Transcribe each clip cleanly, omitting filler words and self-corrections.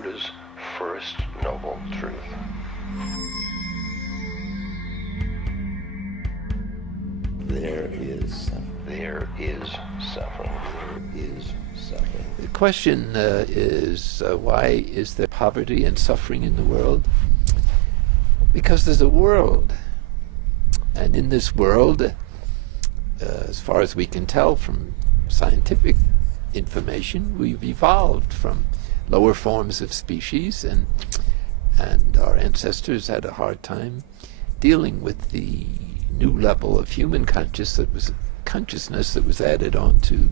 Buddha's first noble truth. There is suffering. There is suffering. There is suffering. The question is why is there poverty and suffering in the world? Because there's a world. And in this world, as far as we can tell from scientific information, we've evolved from lower forms of species, and our ancestors had a hard time dealing with the new level of human consciousness that was added on to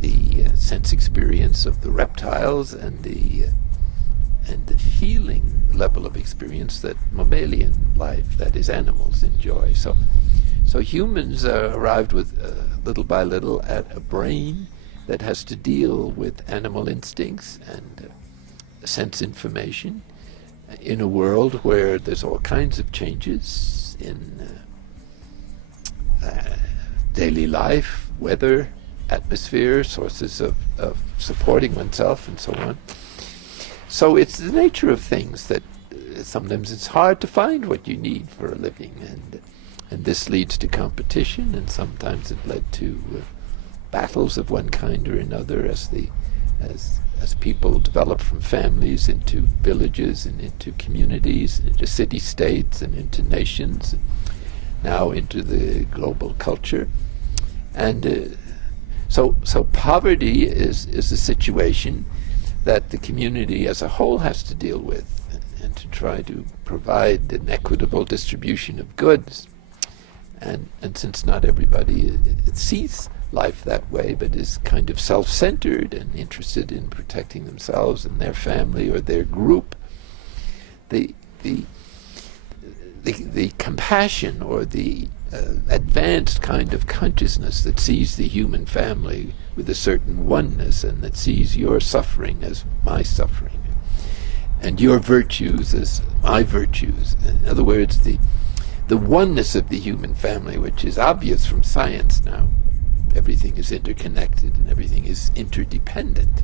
the sense experience of the reptiles and the feeling level of experience that mammalian life, that is animals, enjoy. So humans arrived with little by little at a brain that has to deal with animal instincts and sense information in a world where there's all kinds of changes in daily life, weather, atmosphere, sources of supporting oneself, and so on. So it's the nature of things that sometimes it's hard to find what you need for a living, and this leads to competition, and sometimes it led to battles of one kind or another as people develop from families into villages and into communities, into city-states and into nations, and now into the global culture. And so poverty is a situation that the community as a whole has to deal with, and to try to provide an equitable distribution of goods. And since not everybody sees life that way, but is kind of self-centered and interested in protecting themselves and their family or their group, the compassion or the advanced kind of consciousness that sees the human family with a certain oneness, and that sees your suffering as my suffering and your virtues as my virtues. In other words, the oneness of the human family, which is obvious from science now. Everything is interconnected and everything is interdependent.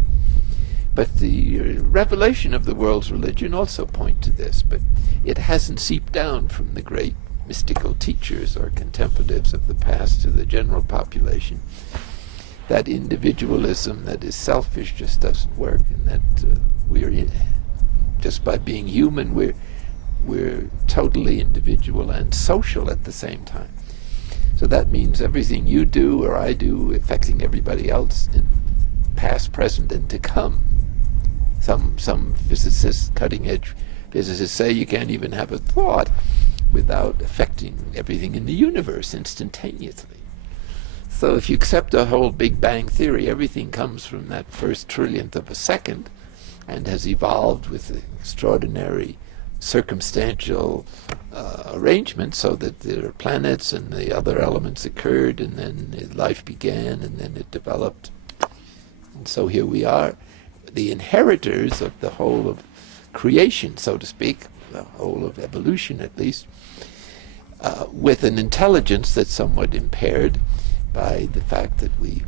But the revelation of the world's religion also point to this, but it hasn't seeped down from the great mystical teachers or contemplatives of the past to the general population. That individualism that is selfish just doesn't work, and that just by being human, we're totally individual and social at the same time. So that means everything you do or I do affecting everybody else in past, present, and to come. Some physicists, cutting-edge physicists, say you can't even have a thought without affecting everything in the universe instantaneously. So if you accept the whole Big Bang theory, everything comes from that first trillionth of a second and has evolved with extraordinary circumstantial arrangement, so that the planets and the other elements occurred, and then life began, and then it developed. And so here we are, the inheritors of the whole of creation, so to speak, the whole of evolution at least, with an intelligence that's somewhat impaired by the fact that we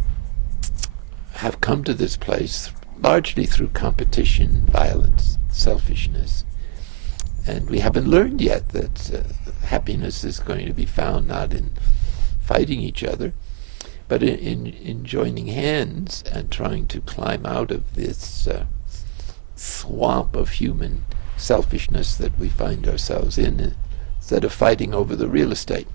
have come to this place largely through competition, violence, selfishness. And we haven't learned yet that happiness is going to be found not in fighting each other, but in joining hands and trying to climb out of this swamp of human selfishness that we find ourselves in, instead of fighting over the real estate.